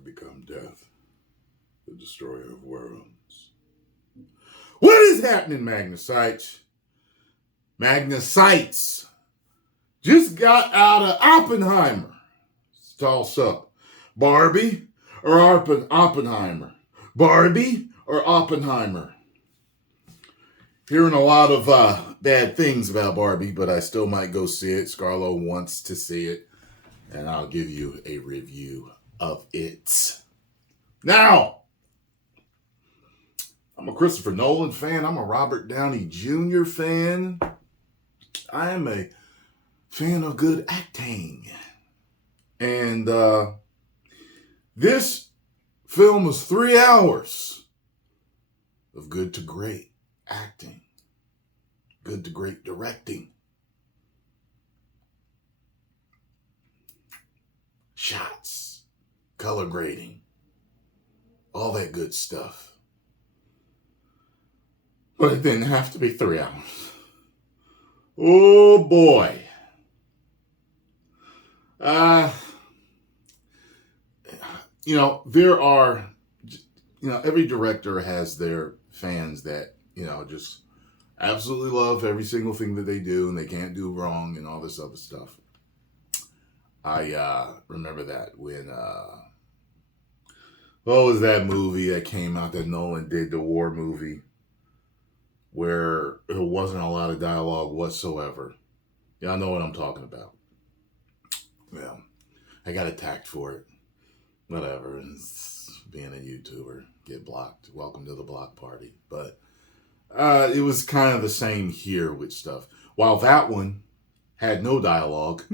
I've become death, the destroyer of worlds. What is happening, Magnusites? Magnusites just got out of Oppenheimer. Let's toss up Barbie or Oppenheimer. Barbie or Oppenheimer. Hearing a lot of bad things about Barbie, but I still might go see it. Scarlo wants to see it, and I'll give you a review of it. Now, I'm a Christopher Nolan fan. I'm a Robert Downey Jr. fan. I am a fan of good acting. And this film is 3 hours of good to great acting, good to great directing, shots, color grading, all that good stuff. But it didn't have to be 3 hours. Oh boy. There are, every director has their fans that, just absolutely love every single thing that they do and they can't do wrong and all this other stuff. I remember that when, what was that movie that came out that Nolan did, the war movie, where there wasn't a lot of dialogue whatsoever. Y'all know what I'm talking about. Well, I got attacked for it. Whatever. It's being a YouTuber. Get blocked. Welcome to the block party. But it was kind of the same here with stuff. While that one had no dialogue.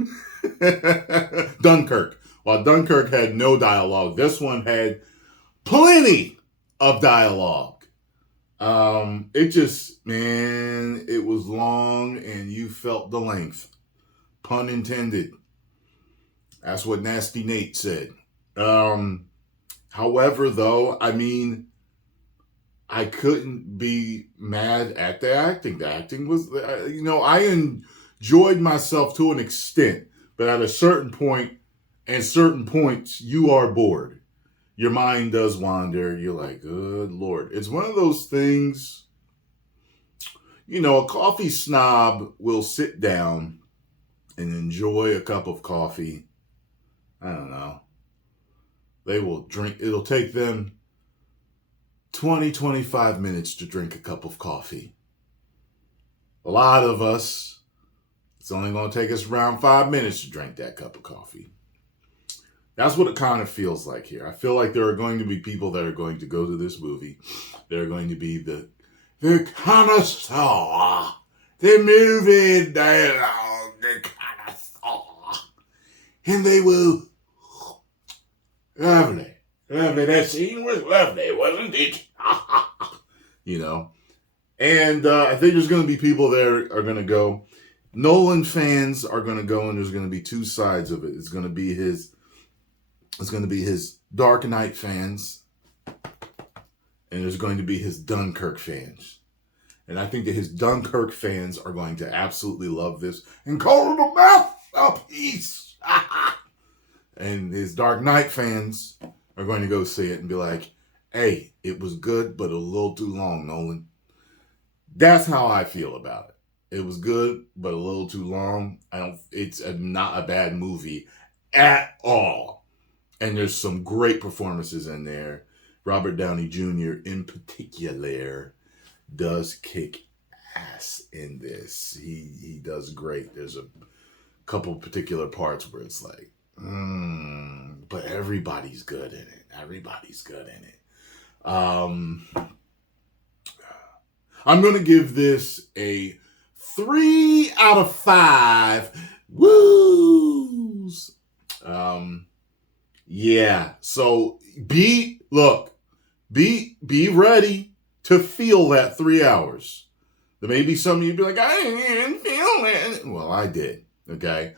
Dunkirk. While Dunkirk had no dialogue, this one had plenty of dialogue. It was long and you felt the length. Pun intended. That's what Nasty Nate said. However, though, I couldn't be mad at the acting. The acting was, I enjoyed myself to an extent, but at a certain point and certain points, you are bored. Your mind does wander. You're like, good Lord. It's one of those things, a coffee snob will sit down and enjoy a cup of coffee. I don't know. They will drink. It'll take them 20, 25 minutes to drink a cup of coffee. A lot of us, it's only going to take us around 5 minutes to drink that cup of coffee. That's what it kind of feels like here. I feel like there are going to be people that are going to go to this movie. They're going to be the connoisseur, the movie dialogue, the connoisseur. And they will, lovely. That scene was lovely, wasn't it? And I think there's going to be people there are going to go. Nolan fans are going to go, and there's going to be two sides of it. It's going to be his Dark Knight fans, and there's going to be his Dunkirk fans. And I think that his Dunkirk fans are going to absolutely love this and call it a masterpiece. And his Dark Knight fans are going to go see it and be like, hey, it was good, but a little too long, Nolan. That's how I feel about it. It was good, but a little too long. It's not a bad movie at all. And there's some great performances in there. Robert Downey Jr. in particular does kick ass in this. He does great. There's a couple particular parts where it's like, but everybody's good in it. Everybody's good in it. I'm going to give this a 3 out of 5. Woos! Yeah. So be ready to feel that 3 hours. There may be some of you be like, I didn't feel it. Well, I did. Okay.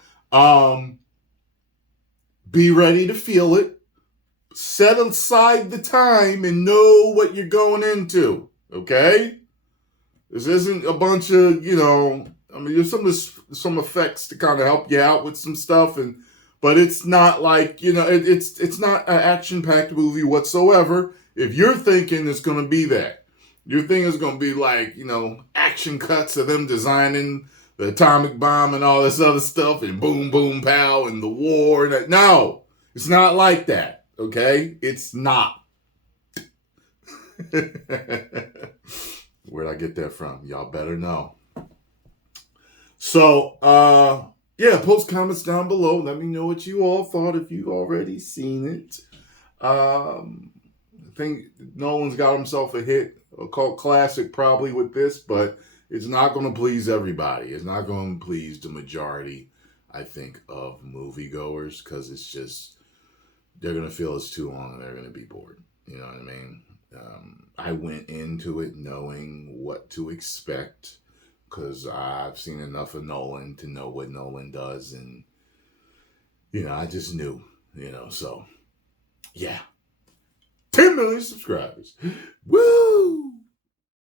Be ready to feel it. Set aside the time and know what you're going into. Okay? This isn't a bunch of, there's some effects to kind of help you out with some stuff, but it's not like, it's not an action-packed movie whatsoever. If you're thinking it's going to be that, your thing is going to be like, action cuts of them designing the atomic bomb and all this other stuff and boom, boom, pow and the war. And that. No, it's not like that. Okay? It's not. Where'd I get that from? Y'all better know. So, post comments down below. Let me know what you all thought if you've already seen it. I think Nolan's got himself a hit, a cult classic probably with this, but it's not going to please everybody. It's not going to please the majority, I think, of moviegoers, because it's just, they're going to feel it's too long and they're going to be bored. You know what I mean? I went into it knowing what to expect, because I've seen enough of Nolan to know what Nolan does, and, I just knew, so, yeah. 10 million subscribers. Woo!